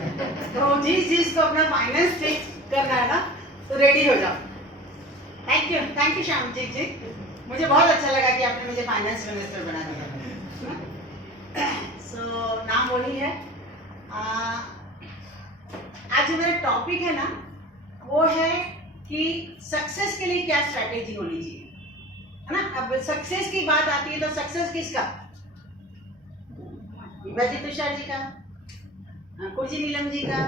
तो जिस चीज को अपना फाइनेंस ठीक करना है ना, तो रेडी हो जाओ। थैंक यू श्यामजीत जी, मुझे बहुत अच्छा लगा कि आपने मुझे फाइनेंस मिनिस्टर बना दिया। सो नाम वही है। आज जो मेरा टॉपिक है ना, वो है कि सक्सेस के लिए क्या स्ट्रैटेजी होनी चाहिए, है ना। अब सक्सेस की बात आती है तो सक्सेस किसका? विभाजी तुषार जी का, कुर्जी नीलम जी का,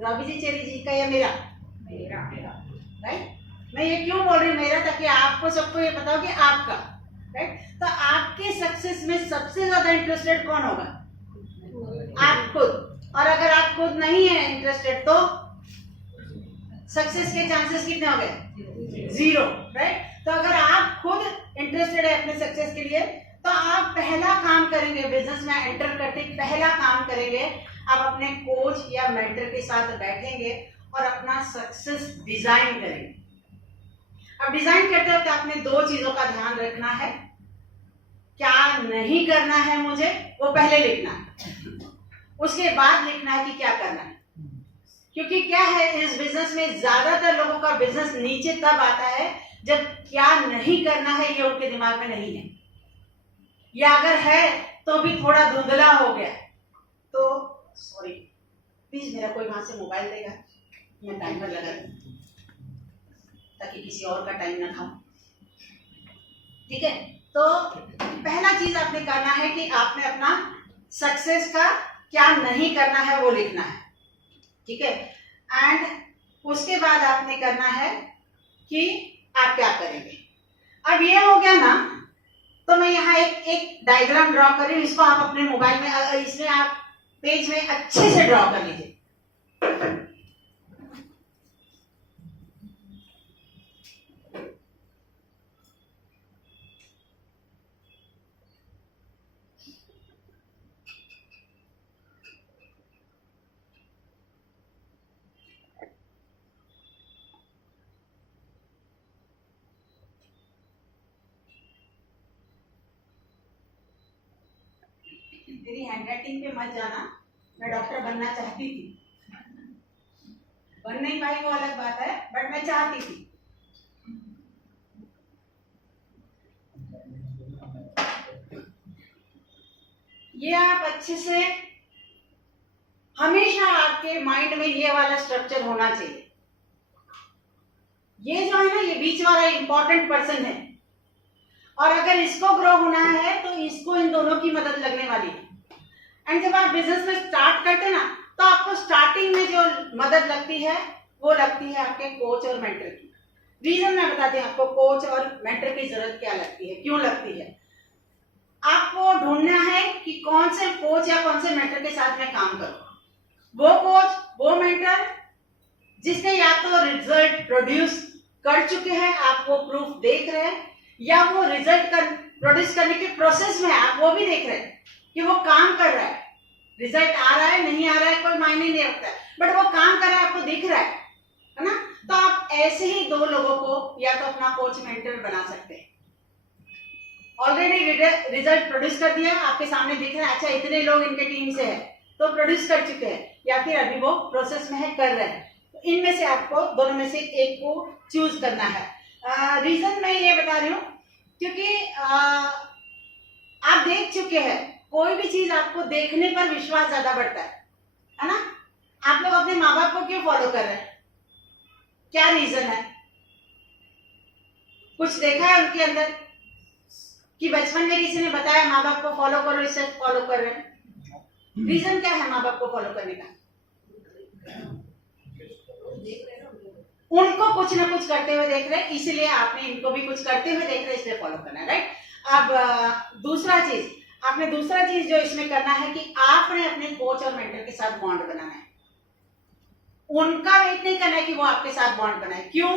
रवि जी चेरी जी का, या मेरा? राइट। मैं ये क्यों बोल रही हूँ मेरा, ताकि आपको सबको ये पता हो कि आपका, राइट। तो आपके सक्सेस में सबसे ज्यादा इंटरेस्टेड कौन होगा? आप खुद। और अगर आप खुद नहीं है इंटरेस्टेड तो सक्सेस के चांसेस कितने हो गए? 0, राइट। तो अगर आप खुद इंटरेस्टेड है अपने सक्सेस के लिए, तो आप पहला काम करेंगे, बिजनेस में एंटर करते पहला काम करेंगे, आप अपने कोच या मेंटर के साथ बैठेंगे और अपना सक्सेस डिजाइन करेंगे। अब डिजाइन करते वक्त आपने 2 चीजों का ध्यान रखना है। क्या नहीं करना है मुझे, वो पहले लिखना है, उसके बाद लिखना है कि क्या करना है। क्योंकि क्या है, इस बिजनेस में ज्यादातर लोगों का बिजनेस नीचे तब आता है जब क्या नहीं करना है ये उनके दिमाग में नहीं है, या अगर है तो भी थोड़ा धुंधला हो गया। तो सॉरी, प्लीज मेरा कोई वहां से मोबाइल देगा, मैं टाइमर लगा दूं ताकि किसी और का टाइम ना खाऊं, ठीक है। तो पहला चीज आपने करना है कि आपने अपना सक्सेस का क्या नहीं करना है वो लिखना है, ठीक है। एंड उसके बाद आपने करना है कि आप क्या करेंगे। अब ये हो गया ना, तो मैं यहाँ एक डायग्राम ड्रॉ कर रही हूँ, इसको आप अपने मोबाइल में, इसमें आप पेज में अच्छे से ड्रॉ कर लीजिए। मेरी हैंडराइटिंग पे मत जाना, मैं डॉक्टर बनना चाहती थी, बन नहीं पाई वो अलग बात है, बट मैं चाहती थी। ये आप अच्छे से, हमेशा आपके माइंड में ये वाला स्ट्रक्चर होना चाहिए। ये जो है ना, ये बीच वाला इंपॉर्टेंट पर्सन है, और अगर इसको ग्रो होना है तो इसको इन दोनों की मदद लगने वाली है। एंड जब आप बिजनेस में स्टार्ट करते ना, तो आपको स्टार्टिंग में जो मदद लगती है वो लगती है आपके कोच और मेंटर की। रीजन मैं बताती हूँ आपको, कोच और मेंटर की जरूरत क्या लगती है, क्यों लगती है। आपको ढूंढना है कि कौन से कोच या कौन से मेंटर के साथ मैं काम करूँ। वो कोच, वो मेंटर जिसने या तो रिजल्ट प्रोड्यूस कर चुके हैं, आप वो प्रूफ देख रहे हैं, या वो रिजल्ट प्रोड्यूस करने के प्रोसेस में आप वो भी देख रहे हैं कि वो काम कर रहा है। रिजल्ट आ रहा है नहीं आ रहा है कोई मायने नहीं रखता है, बट वो काम कर रहा है, आपको दिख रहा है ना। तो आप ऐसे ही 2 लोगों को या तो अपना कोच मेंटर बना सकते हैं। ऑलरेडी रिजल्ट प्रोड्यूस कर दिया, आपके सामने दिख रहा है, अच्छा इतने लोग इनके टीम से है तो प्रोड्यूस कर चुके हैं, या फिर अभी वो प्रोसेस में है, कर रहे हैं। तो इनमें से आपको दोनों में से एक को चूज करना है। रीजन मैं ये बता रही हूँ क्योंकि आप देख चुके हैं, कोई भी चीज आपको देखने पर विश्वास ज्यादा बढ़ता है ना। आप लोग अपने माँ बाप को क्यों फॉलो कर रहे हैं? क्या रीजन है? कुछ देखा है उनके अंदर कि बचपन में किसी ने बताया माँ बाप को फॉलो करो, इससे फॉलो कर रहे हैं? रीजन क्या है माँ बाप को फॉलो करने का? उनको कुछ ना कुछ करते हुए देख रहे हैं, इसलिए आपने इनको भी कुछ करते हुए देख रहे हैं, इसलिए फॉलो करना है, राइट। अब दूसरा चीज जो इसमें करना है कि आपने अपने कोच और मेंटर के साथ बॉन्ड बनाना है। उनका वेट नहीं करना है कि वो आपके साथ बॉन्ड बनाए। क्यों?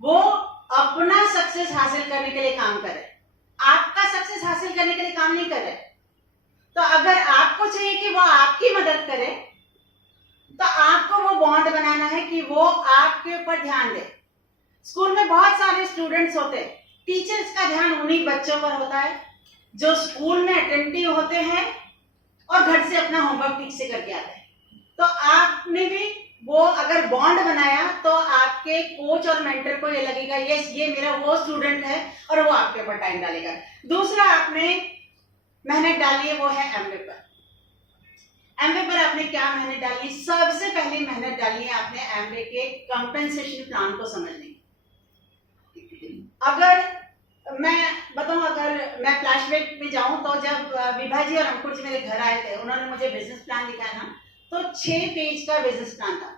वो अपना सक्सेस हासिल करने के लिए काम कर रहे हैं, आपका सक्सेस हासिल करने के लिए काम नहीं कर रहे। तो अगर आपको चाहिए कि वो आपकी मदद करे, तो आपको वो बॉन्ड बनाना है कि वो आपके ऊपर ध्यान दे। स्कूल में बहुत सारे स्टूडेंट्स होते हैं, टीचर्स का ध्यान उन्हीं बच्चों पर होता है जो स्कूल में अटेंटिव होते हैं और घर से अपना होमवर्क होमवर्क ठीक से करके आता है। तो आपने भी वो अगर बॉन्ड बनाया तो आपके कोच और मेंटर को ये लगेगा यस ये मेरा वो स्टूडेंट है और वो आपके ऊपर टाइम डालेगा। दूसरा आपने मेहनत डाली है वो है एमवे पर। एमवे पर आपने क्या मेहनत डाली? सबसे पहले मेहनत डाली है आपने एमवे के कंपेंसेशन प्लान को समझने की। अगर मैं बताऊं, अगर मैं फ्लैशबैक में जाऊं तो जब विभा जी और अंकुर जी मेरे घर आए थे, उन्होंने मुझे बिजनेस प्लान दिखाया ना, तो 6 पेज का बिजनेस प्लान था,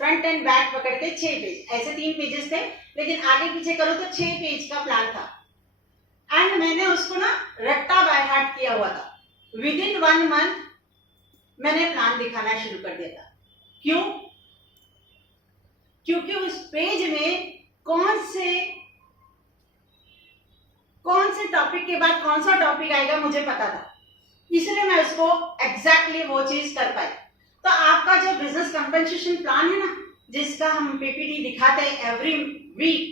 फ्रंट एंड बैक पकड़ के 6 पेज, ऐसे 3 पेजेस थे लेकिन आगे पीछे करो तो 6 पेज का प्लान था। एंड मैंने उसको ना रट्टा बाय हार्ट किया हुआ था। विद इन 1 मंथ मैंने प्लान दिखाना शुरू कर दिया था। क्यों? क्योंकि उस पेज में कौन से टॉपिक के बाद कौन सा टॉपिक आएगा मुझे पता था, इसलिए मैं उसको एग्जैक्टली वो चीज कर पाई। तो आपका जो बिजनेस कंपनसेशन प्लान है ना, जिसका हम पीपीटी दिखाते हैं एवरी वीक,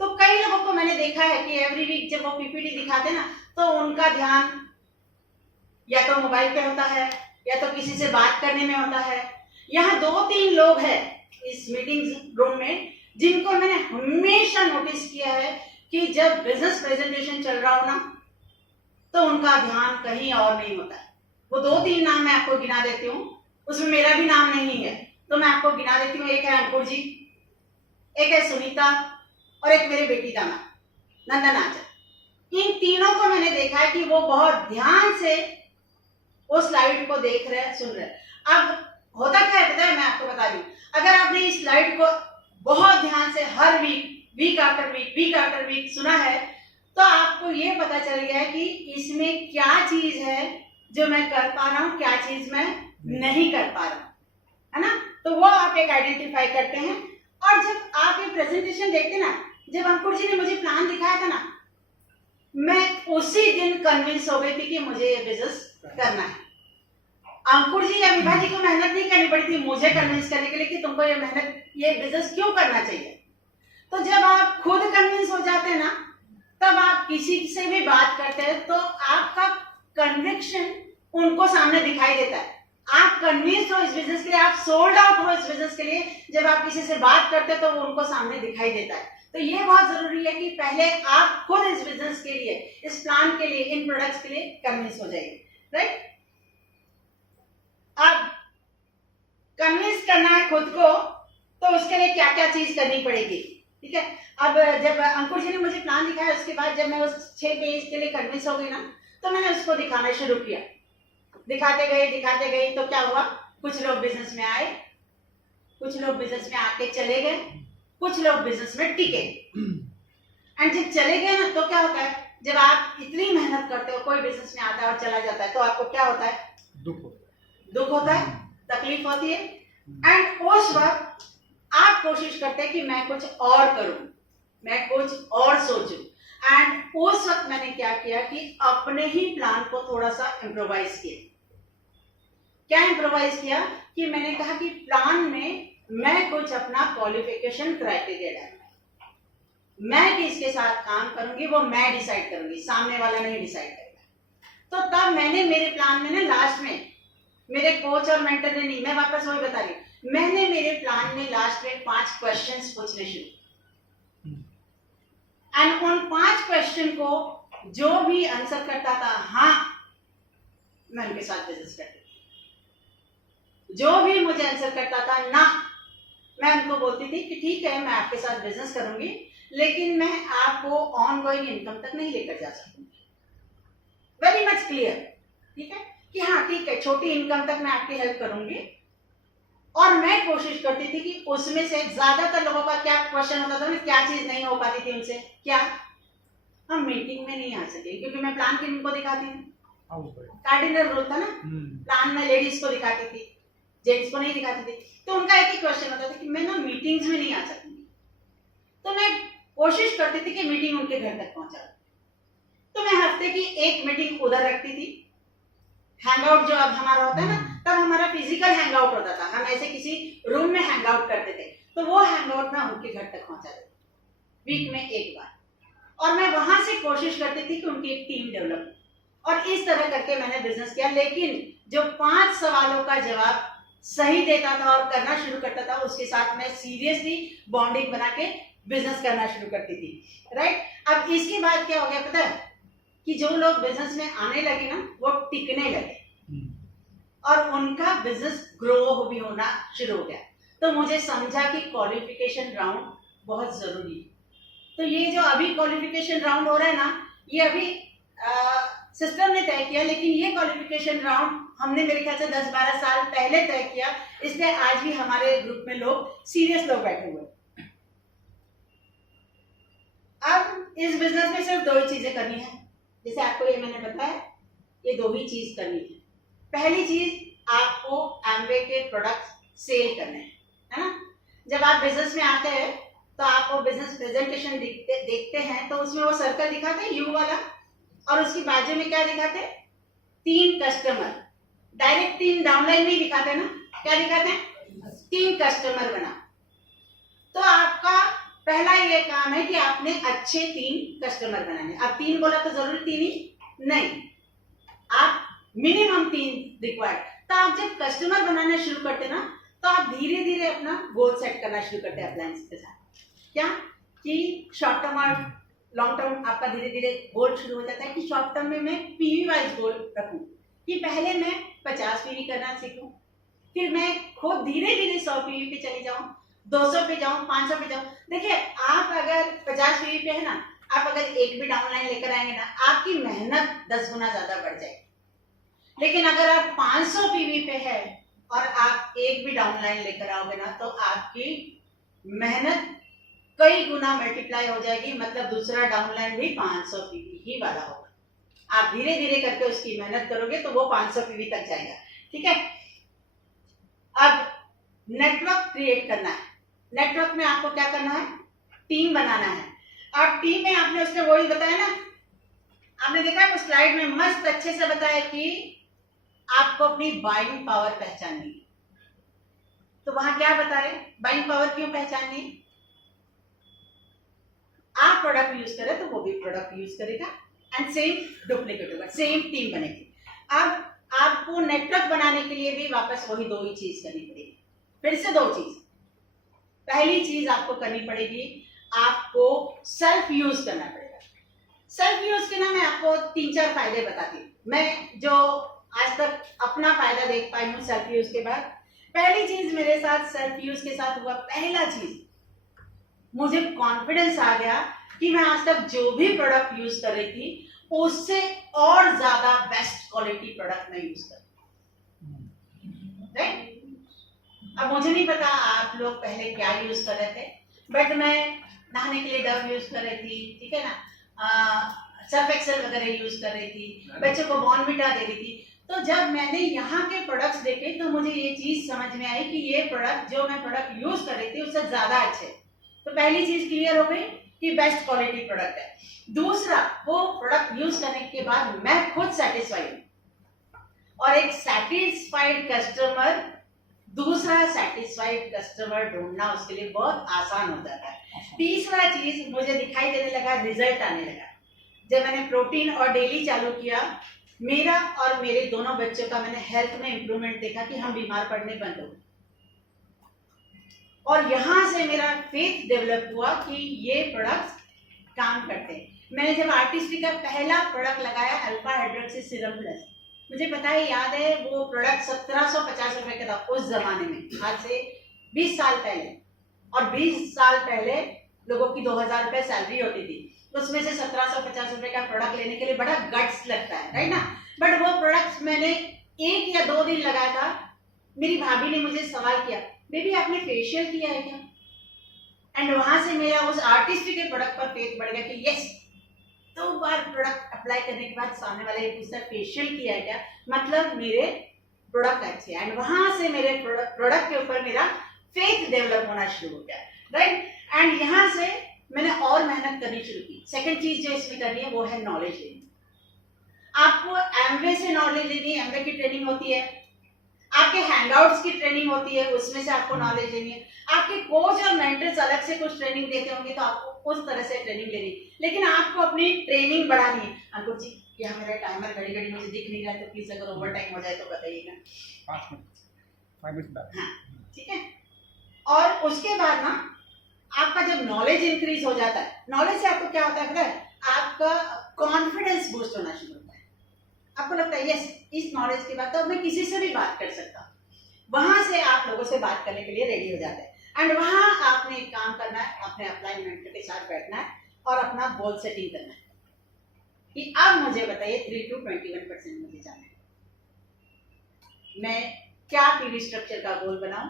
तो कई लोगों को मैंने देखा है कि एवरी वीक जब वो पीपीटी दिखाते ना तो उनका ध्यान या तो मोबाइल पे होता है या तो किसी से बात करने में होता है। यहाँ 2-3 लोग हैं इस मीटिंग रूम में जिनको मैंने हमेशा नोटिस किया है कि जब बिजनेस प्रेजेंटेशन चल रहा हो ना तो उनका ध्यान कहीं और नहीं होता है। वो 2-3 नाम मैं आपको गिना देती हूँ, उसमें मेरा भी नाम नहीं है तो मैं आपको गिना देती हूँ। एक है अंकुर जी, एक है सुनीता और एक मेरे बेटी का नाम नंदन आचार्य। इन तीनों को मैंने देखा है कि वो बहुत ध्यान से वो स्लाइड को देख रहे हैं, सुन रहे हैं। अब होता क्या है पता है, मैं आपको बता रही हूँ, अगर आपने इस स्लाइड को बहुत ध्यान से हर वीक आफ्टर वीक सुना है तो आपको ये पता चल गया है कि इसमें क्या चीज है जो मैं कर पा रहा हूँ, क्या चीज मैं नहीं कर पा रहा हूँ, है ना। तो वो आप एक आइडेंटिफाई करते हैं। और जब आप ये प्रेजेंटेशन देखते ना, जब अंकुर जी ने मुझे प्लान दिखाया था ना, मैं उसी दिन कन्विंस हो गई थी कि मुझे ये बिजनेस करना है। अंकुर जी या विभा जी को मेहनत नहीं करनी पड़ी थी मुझे कन्विंस करने के लिए कि तुमको ये बिजनेस क्यों करना चाहिए। तो जब आप खुद कन्विंस हो जाते हैं ना, तब आप किसी से भी बात करते हैं तो आपका कन्विक्शन उनको सामने दिखाई देता है। आप कन्विंस हो इस बिजनेस के लिए, आप सोल्ड आउट हो इस बिजनेस के लिए, जब आप किसी से बात करते हैं तो वो उनको सामने दिखाई देता है। तो ये बहुत जरूरी है कि पहले आप खुद इस बिजनेस के लिए, इस प्लान के लिए, इन प्रोडक्ट्स के लिए कन्विंस हो जाइए, राइट। अब कन्विंस करना है खुद को तो उसके लिए क्या क्या चीज करनी पड़ेगी, ठीक है। अब जब अंकुर जी ने मुझे प्लान दिखाया उसके बाद जब मैं उस 6 पेज के लिए कन्विंस हो गई ना, तो मैंने उसको दिखाना शुरू किया। दिखाते गए तो क्या हुआ, कुछ लोग बिजनेस में आए, कुछ लोग बिजनेस में आके चले गए, कुछ लोग बिजनेस में टिके। एंड जब चले गए ना तो क्या होता है, जब आप इतनी मेहनत करते हो, कोई बिजनेस में आता है और चला जाता है तो आपको क्या होता है, दुख होता है, तकलीफ होती है। एंड उस वक्त आप कोशिश करते हैं कि मैं कुछ और करूं, मैं कुछ और सोचूं। एंड उस वक्त मैंने क्या किया कि अपने ही प्लान को थोड़ा सा इम्प्रोवाइज किया। क्या इम्प्रोवाइज किया कि मैंने कहा कि प्लान में मैं कुछ अपना क्वालिफिकेशन क्राइटेरिया डालूंगा, मैं किसके साथ काम करूंगी वो मैं डिसाइड करूंगी, सामने वाला नहीं डिसाइड करेगा। तो तब मैंने मेरे प्लान में ना लास्ट में मेरे कोच और मेंटर ने नहीं, मैं वापस वही बता रही, मैंने मेरे प्लान में लास्ट में 5 क्वेश्चंस पूछने शुरू। एंड उन 5 क्वेश्चन को जो भी आंसर करता था हाँ, मैं उनके साथ बिजनेस करती थी। जो भी मुझे आंसर करता था ना, मैं उनको बोलती थी कि ठीक है मैं आपके साथ बिजनेस करूंगी लेकिन मैं आपको ऑन गोइंग इनकम तक नहीं लेकर जा सकूंगी। वेरी मच क्लियर, ठीक है कि हाँ ठीक है छोटी इनकम तक मैं आपकी हेल्प करूंगी। और मैं कोशिश करती थी कि उसमें से ज्यादातर लोगों का क्या क्वेश्चन होता था ना, क्या चीज नहीं हो पाती थी उनसे, क्या हम मीटिंग में नहीं आ सके क्योंकि मैं प्लान किन को दिखाती हूँ, कार्डिनल रूल था ना, प्लान में लेडीज को दिखाती थी, जेंट्स को नहीं दिखाती थी। तो उनका एक ही क्वेश्चन होता था कि मैं ना मीटिंग्स में नहीं आ सकूंगी। तो मैं कोशिश करती थी कि मीटिंग उनके घर तक पहुंचा। तो मैं हफ्ते की एक मीटिंग उधर रखती थी। हैंगआउट जो अब हमारा होता है ना, तब हमारा फिजिकल हैंगआउट होता था, हम ऐसे किसी रूम में हैंगआउट करते थे। तो वो हैंगआउट मैं उनके घर तक पहुंचा देती वीक में एक बार, और मैं वहां से कोशिश करती थी कि उनकी एक टीम डेवलप हो। और इस तरह करके मैंने बिजनेस किया। लेकिन जो 5 सवालों का जवाब सही देता था और करना शुरू करता था, उसके साथ मैं सीरियसली बॉन्डिंग बना के बिजनेस करना शुरू करती थी, राइट। अब इसके बाद क्या हो गया पता है, कि जो लोग बिजनेस में आने लगे ना वो टिकने लगे और उनका बिजनेस ग्रो भी होना शुरू हो गया। तो मुझे समझा कि क्वालिफिकेशन राउंड बहुत जरूरी है। तो ये जो अभी क्वालिफिकेशन राउंड हो रहा है ना, ये अभी सिस्टम ने तय किया, लेकिन ये क्वालिफिकेशन राउंड हमने मेरे ख्याल से 10-12 साल पहले तय किया, इसलिए आज भी हमारे ग्रुप में लोग सीरियस लोग बैठे हुए। अब इस बिजनेस में सिर्फ 2 ही चीजें करनी है, जैसे आपको ये मैंने बताया, ये 2 ही चीज करनी है। पहली चीज आपको एमवे के प्रोडक्ट सेल करने हैं, है ना। जब आप बिजनेस में आते हैं तो आपको बिजनेस प्रेजेंटेशन देखते हैं, तो उसमें वो सर्कल दिखाते हैं यू वाला, और उसकी बाजू में क्या दिखाते हैं, 3 कस्टमर। डायरेक्ट 3 डाउनलाइन नहीं दिखाते ना, क्या दिखाते हैं, 3 कस्टमर बना। तो आपका पहला ये काम है कि आपने अच्छे 3 कस्टमर बनाने। अब 3 बोला तो जरूर 3 ही नहीं, आप मिनिमम 3 रिक्वायर्ड। तो आप जब कस्टमर बनाना शुरू करते ना, तो आप धीरे धीरे अपना गोल सेट करना शुरू करते हैं अप्लायंस के साथ। क्या कि शॉर्ट टर्म और लॉन्ग टर्म आपका धीरे धीरे गोल शुरू हो जाता है कि शॉर्ट टर्म में मैं पीवी वाइज गोल रखूं, कि पहले मैं 50 पीवी करना सीखूं, फिर मैं खुद धीरे धीरे 100 पीवी पे चली जाऊं, 200 पे जाऊं, 500 पे जाऊं। देखिए, आप अगर 50 पीवी पे है ना, आप अगर एक भी डाउनलाइन लेकर आएंगे ना, आपकी मेहनत 10 गुना ज्यादा बढ़ जाएगी। लेकिन अगर आप 500 पीवी पे है और आप एक भी डाउनलाइन लेकर आओगे ना, तो आपकी मेहनत कई गुना मल्टीप्लाई हो जाएगी। मतलब दूसरा डाउनलाइन भी 500 पीवी ही वाला होगा। आप धीरे धीरे करके उसकी मेहनत करोगे तो वो 500 पीवी तक जाएगा, ठीक है। अब नेटवर्क क्रिएट करना है। नेटवर्क में आपको क्या करना है, टीम बनाना है। अब टीम में आपने उसने वही बताया ना, आपने देखा है स्लाइड में मस्त अच्छे से बताया कि आपको अपनी बाइंग पावर पहचाननी है। तो वहां क्या बता रहे, बाइंग पावर क्यों पहचाननी है, आप प्रोडक्ट यूज करें तो वो भी प्रोडक्ट यूज करेगा एंड सेम डुप्लीकेट होगा, सेम टीम बनेगी। अब आपको नेटवर्क बनाने के लिए भी वापस वही 2 ही चीज करनी पड़ेगी। फिर से 2 चीज। पहली चीज आपको करनी पड़ेगी, आपको सेल्फ यूज करना पड़ेगा। सेल्फ यूज के ना मैं आपको 3-4 फायदे बताती हूँ, मैं जो आज तक अपना फायदा देख पाई हूँ सेल्फ यूज के बाद। पहली चीज मेरे साथ सेल्फ यूज के साथ हुआ, पहला चीज मुझे कॉन्फिडेंस आ गया कि मैं आज तक जो भी प्रोडक्ट यूज कर रही थी उससे और ज्यादा बेस्ट क्वालिटी प्रोडक्ट मैं यूज कर रही। अब मुझे नहीं पता आप लोग पहले क्या यूज कर रहे थे, बट मैं नहाने के लिए डव यूज कर रही थी, ठीक है ना, सर्फ एक्सेल वगैरह यूज कर रही थी, बच्चों को बॉर्नविटा दे रही थी। तो जब मैंने यहाँ के प्रोडक्ट्स देखे तो मुझे ये चीज समझ में आई कि ये प्रोडक्ट जो मैं प्रोडक्ट यूज कर रही थी उससे ज्यादा अच्छे। तो पहली चीज क्लियर हो गई कि बेस्ट क्वालिटी प्रोडक्ट है। दूसरा, वो प्रोडक्ट यूज करने के बाद मैं खुद सेटिस्फाइड हूँ, और एक सेटिस्फाइड कस्टमर, दूसरा सेटिस्फाइड कस्टमर ढूंढना उसके लिए बहुत आसान हो जाता है। तीसरा चीज मुझे दिखाई देने लगा, रिजल्ट आने लगा। जब मैंने प्रोटीन और डेली चालू किया, मेरा और मेरे दोनों बच्चों का मैंने हेल्थ में इंप्रूवमेंट देखा कि हम बीमार पड़ने बंद हो गए, और यहां से मेरा फेथ डेवलप हुआ कि ये प्रोडक्ट्स काम करते हैं। मैंने जब आर्टिस्ट्री का पहला प्रोडक्ट लगाया, अल्फा हाइड्रोक्सी सीरम प्लस, मुझे पता है, याद है, वो प्रोडक्ट 1750 रुपए का था उस जमाने में, आज से 20 साल पहले। और 20 साल पहले लोगों की 2000 रुपए सैलरी होती थी, उसमें से 1750 रुपए का प्रोडक्ट लेने के लिए बड़ा गट्स लगता है, राइट ना। बट वो प्रोडक्ट मैंने 1 या 2 दिन लगाया था। मेरी भाभी ने मुझे सवाल किया, बेबी आपने फेशियल किया है क्या? एंड वहां से मेरा उस आर्टिस्ट के प्रोडक्ट पर फेथ बढ़ गया कि यस। 2 बार प्रोडक्ट अप्लाई करने के बाद सामने वाले ने पूछा फेशियल किया है क्या, मतलब मेरे प्रोडक्ट अच्छे हैं। एंड वहां से मेरे प्रोडक्ट के ऊपर मेरा फेथ डेवलप होना शुरू हो गया, राइट। एंड यहाँ से मैंने और मेहनत करनी शुरू की। सेकंड चीज जो इसमें करनी है वो है नॉलेज लेनी। आपको एमवे से नॉलेज लेनी है, एमवे की ट्रेनिंग होती है, आपके हैंडआउट्स की ट्रेनिंग होती है, उसमें से आपको नॉलेज लेनी है। आपके कोच और मेंटर्स अलग से कुछ ट्रेनिंग देते होंगे तो आपको उस तरह से ट्रेनिंग लेनी है। लेकिन आपको अपनी ट्रेनिंग बढ़ानी है। अंकुर जी यहाँ मेरा टाइमर घड़ी घड़ी मुझे दिख नहीं रहा है, तो प्लीज अगर ओवर टाइम हो जाए तो बताइएगा। 5 मिनट बाद। हाँ, ठीक है। और उसके बाद ना आपका जब नॉलेज इंक्रीज हो जाता है, नॉलेज से आपको क्या होता है पता है, आपका कॉन्फिडेंस बूस्ट होना शुरू होता है। आपको लगता है यस, इस नॉलेज के बाद तो मैं किसी से भी बात कर सकता हूँ। वहां से आप लोगों से बात करने के लिए रेडी हो जाते हैं। एंड वहां आपने एक काम करना है, अपने अपलाइन मेंटर के साथ बैठना है और अपना गोल सेटिंग करना है कि अब मुझे बताइए 3 to 21% मुझे जाना है, मैं क्या पीवी स्ट्रक्चर का गोल बनाऊं,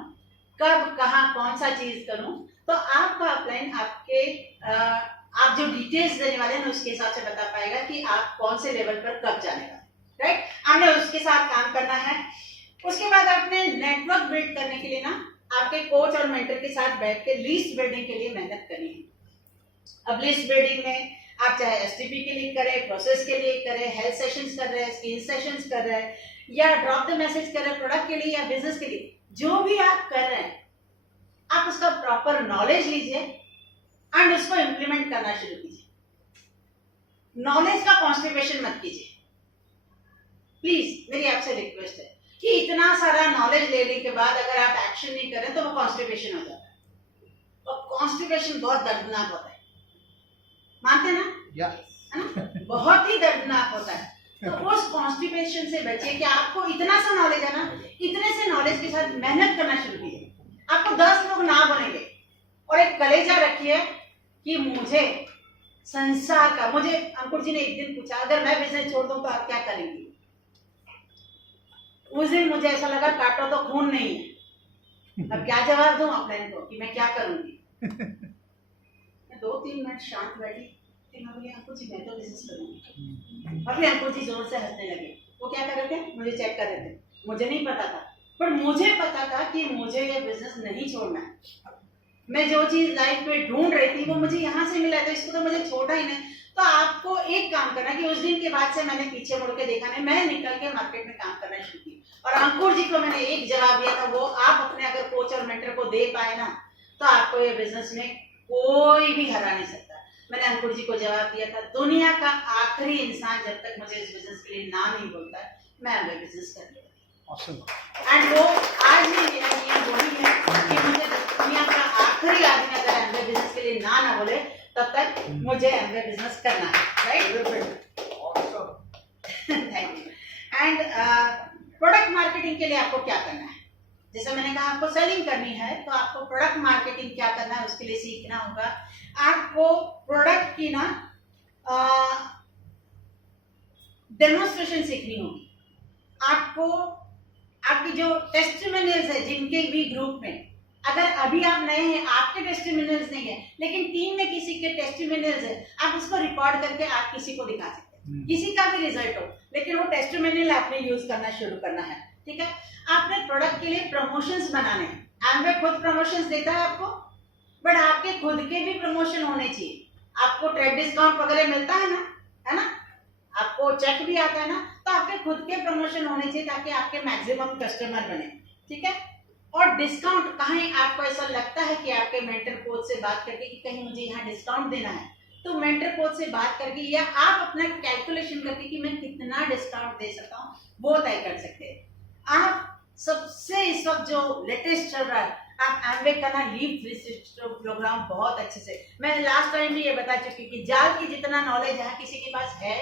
कब कहां कौन सा चीज करूं। तो आपका अपलाइन आपके आप जो डिटेल्स देने वाले हैं उसके हिसाब से बता पाएगा कि आप कौन से लेवल पर कब जाने वाले, राइट। आपने उसके साथ काम करना है। उसके बाद आपने नेटवर्क बिल्ड करने के लिए ना आपके कोच और मेंटर के साथ बैठ के लिस्ट बिल्डिंग के लिए मेहनत करनी है। अब लिस्ट बिल्डिंग में आप चाहे एसटीपी के लिए करें, प्रोसेस के लिए करें, हेल्थ सेशंस कर रहे हैं, स्किल सेशंस कर रहे हैं, या ड्रॉप द मैसेज कर रहे हैं प्रोडक्ट के लिए या बिजनेस के लिए, जो भी आप कर रहे हैं आप उसका प्रॉपर नॉलेज लीजिए एंड उसको इंप्लीमेंट करना शुरू कीजिए। नॉलेज का कॉन्स्टिपेशन मत कीजिए प्लीज, मेरी आपसे रिक्वेस्ट है कि इतना सारा नॉलेज लेने के बाद अगर आप एक्शन नहीं करें तो वो कॉन्स्टिपेशन हो जाता है, और कॉन्स्टिपेशन बहुत दर्दनाक होता है, मानते ना? है ना, बहुत ही दर्दनाक होता है। तो उस कॉन्स्टिपेशन से बचिए कि आपको इतना सा नॉलेज है ना, इतने से नॉलेज के साथ मेहनत करना शुरू कीजिए। आपको 10 लोग ना बनेंगे, और एक कलेजा रखिए कि मुझे संसार का, मुझे अंकुर जी ने एक दिन पूछा अगर मैं बिजनेस छोड़ दूं तो आप क्या करेंगी। उस दिन मुझे ऐसा लगा काटो तो खून नहीं है, अब क्या जवाब दूं अपने को कि मैं क्या करूंगी। मैं 2-3 मिनट शांत बैठी, फिर मैं बोली अंकुर जी मैं तो बिजनेस करूंगी। और फिर अंकुर जी जोर से हंसने लगे। वो क्या कर रहे थे, मुझे चेक कर रहे थे, मुझे नहीं पता था, पर मुझे पता था कि मुझे ये बिजनेस नहीं छोड़ना है। मैं जो चीज लाइफ में ढूंढ रही थी वो मुझे यहाँ से मिला, तो इसको तो मुझे छोड़ा ही नहीं। तो आपको एक काम करना कि उस दिन के बाद से मैंने पीछे मुड़ के देखा नहीं, मैं निकल के मार्केट में काम करना शुरू किया। और अंकुर जी को मैंने एक जवाब दिया था, वो आप अपने अगर कोच और मेंटर को दे पाए ना तो आपको ये बिजनेस में कोई भी हरा नहीं सकता। मैंने अंकुर जी को जवाब दिया था, दुनिया का आखिरी इंसान जब तक मुझे इस बिजनेस के लिए ना नहीं बोलता है मैं अगर बिजनेस कर लूंगा। एंड वो आज भी मेरा नियम वही है कि मुझे दुनिया का आखिरी आदमी अगर एमवे बिजनेस के लिए ना बोले तब तक मुझे एमवे बिजनेस करना है, right. Thank you. And product marketing के लिए आपको क्या करना है, जैसे मैंने कहा आपको सेलिंग करनी है तो आपको प्रोडक्ट मार्केटिंग क्या करना है उसके लिए सीखना होगा। आपको प्रोडक्ट की ना डेमोन्स्ट्रेशन सीखनी होगी। आपको आपकी जो टेस्टिमोनियल्स है जिनके भी ग्रुप में, अगर अभी आप नए हैं आपके टेस्टिमोनियल्स नहीं है लेकिन टीम में किसी के टेस्टिमोनियल्स है, आप उसको रिकॉर्ड करके आप किसी को दिखा सकते हैं, किसी का भी रिजल्ट हो लेकिन वो टेस्टिमोनियल आपने यूज करना शुरू करना है, ठीक है। आपने प्रोडक्ट के लिए प्रमोशंस बनाने हैं। एमवे खुद प्रमोशंस देता है आपको, बट आपके खुद के भी प्रमोशन होने चाहिए। आपको ट्रेड डिस्काउंट वगैरह मिलता है ना, आपको चेक भी आता है ना, तो आपके खुद के प्रमोशन होने चाहिए ताकि आपके मैक्सिमम कस्टमर बने, ठीक है। और डिस्काउंट कहीं आपको ऐसा लगता है कि आपके मेंटर कोच से बात करके कि कहीं मुझे यहाँ डिस्काउंट देना है, तो मेंटर कोच से बात करके या आप अपना कैलकुलेशन करके कि मैं कितना डिस्काउंट दे सकता हूँ वो तय कर सकते हैं। आप सबसे इस वक्त जो लेटेस्ट चल रहा है, आप एमवे का ना लीव 360 प्रोग्राम बहुत अच्छे से, मैं लास्ट टाइम भी ये बता चुकी कि जाल की जितना नॉलेज है किसी के पास है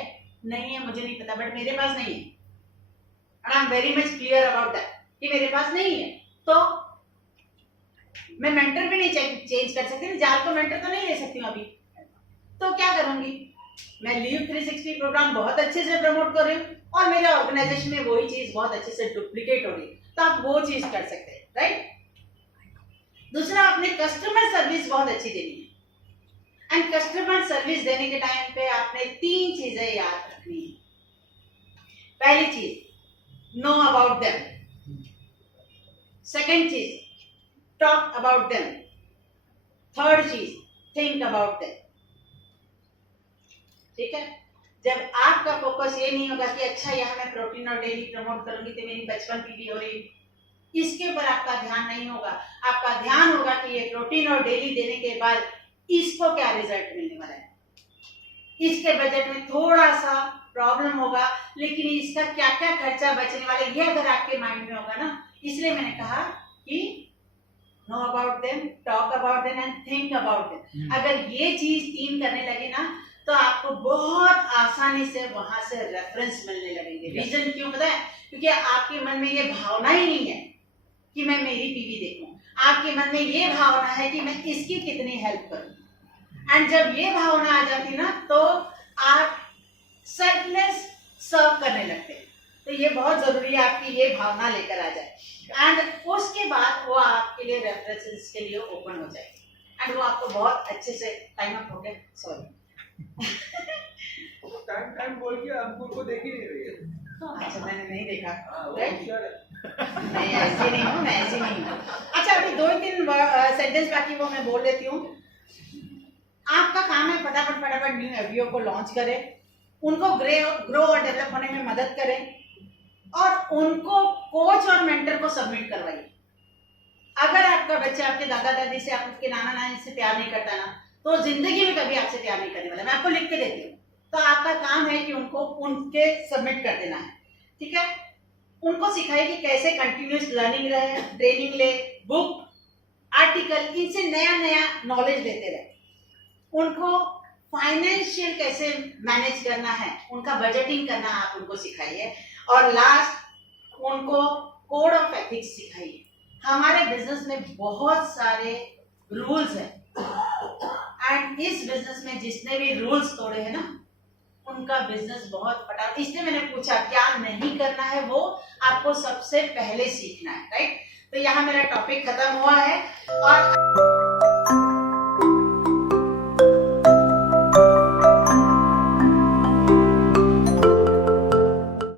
नहीं है मुझे नहीं पता, बट मेरे पास नहीं है and I am very much clear about that कि मेरे पास नहीं है। तो मैं मेंटर भी नहीं चेंज कर सकती ना, जाल को मेंटर तो नहीं ले सकती हूँ अभी, तो क्या करूंगी मैं लीव 360 प्रोग्राम बहुत अच्छे से प्रमोट कर रही हूँ और मेरे ऑर्गेनाइजेशन में वही चीज बहुत अच्छे से डुप्लीकेट हो रही है, तो आप वो चीज कर सकते हैं, राइट। दूसरा, अपने कस्टमर सर्विस बहुत अच्छी देनी है एंड कस्टमर सर्विस देने के टाइम पे आपने 3 चीजें याद रखनी है। पहली चीज, नो अबाउट देम। सेकंड चीज, टॉक अबाउट देम। थर्ड चीज, थिंक अबाउट देम, ठीक है। जब आपका फोकस ये नहीं होगा कि अच्छा यहाँ मैं प्रोटीन और डेली प्रमोट करूंगी तो मेरी 55 पीवी हो रही, इसके ऊपर आपका ध्यान नहीं होगा। आपका ध्यान होगा कि ये प्रोटीन और डेली देने के बाद इसको क्या रिजल्ट मिलने वाला है, इसके बजट में थोड़ा सा प्रॉब्लम होगा, लेकिन इसका क्या क्या खर्चा बचने वाला है, ये अगर आपके माइंड में होगा ना, इसलिए मैंने कहा कि know about them, talk about them and think about them. अगर ये चीज 3 करने लगे ना, तो आपको बहुत आसानी से वहां से रेफरेंस मिलने लगेंगे। रीजन क्यों पता है? क्योंकि आपके मन में ये भावना ही नहीं है कि मैं मेरी बीवी देखूं, आपके मन में ये भावना है कि मैं इसकी कितनी हेल्प करूं। एंड जब ये भावना आ जाती ना, तो आप सेल्फलेस सर्व करने लगते हैं। तो ये बहुत जरूरी है आपकी ये भावना लेकर आ जाए, एंड उसके बाद वो आपके लिए रेफरेंसेस के लिए ओपन हो जाएगी, एंड वो आपको बहुत अच्छे से टाइम अप हो गया, सॉरी टाइम बोल के अंकुर को देख ही नहीं रही है। अच्छा, मैंने नहीं देखा। वो राइट, होशियार है। मैं ऐसी नहीं हूँ, मैं ऐसी नहीं हूँ। अच्छा, अभी 2-3 सेंटेंस बाकी वो मैं बोल देती हूँ। आपका काम है फटाफट न्यू एफबीओ को लॉन्च करें, उनको ग्रो और डेवलप होने में मदद करें, और उनको कोच और मेंटर को सबमिट करवाइए। अगर आपका बच्चा आपके दादा दादी से, आपके नाना नानी से प्यार नहीं करता ना, तो जिंदगी में कभी आपसे प्यार नहीं करने वाला। मैं आपको लिख के देती हूँ, तो आपका काम है कि उनको उनके सबमिट कर देना है, ठीक है। उनको सिखाइए कि कैसे कंटिन्यूस लर्निंग रहे, ट्रेनिंग ले, बुक, आर्टिकल, इनसे नया नया नॉलेज लेते रहे। उनको फाइनेंशियल कैसे मैनेज करना है, उनका बजटिंग करना आप उनको सिखाइए, और लास्ट उनको कोड ऑफ एथिक्स सिखाइए। हमारे बिजनेस में बहुत सारे रूल्स हैं, एंड इस बिजनेस में जिसने भी रूल्स तोड़े हैं ना, उनका बिजनेस बहुत फटा। इसलिए मैंने पूछा क्या नहीं करना है, वो आपको सबसे पहले सीखना है, राइट। तो यहाँ मेरा टॉपिक खत्म हुआ है, और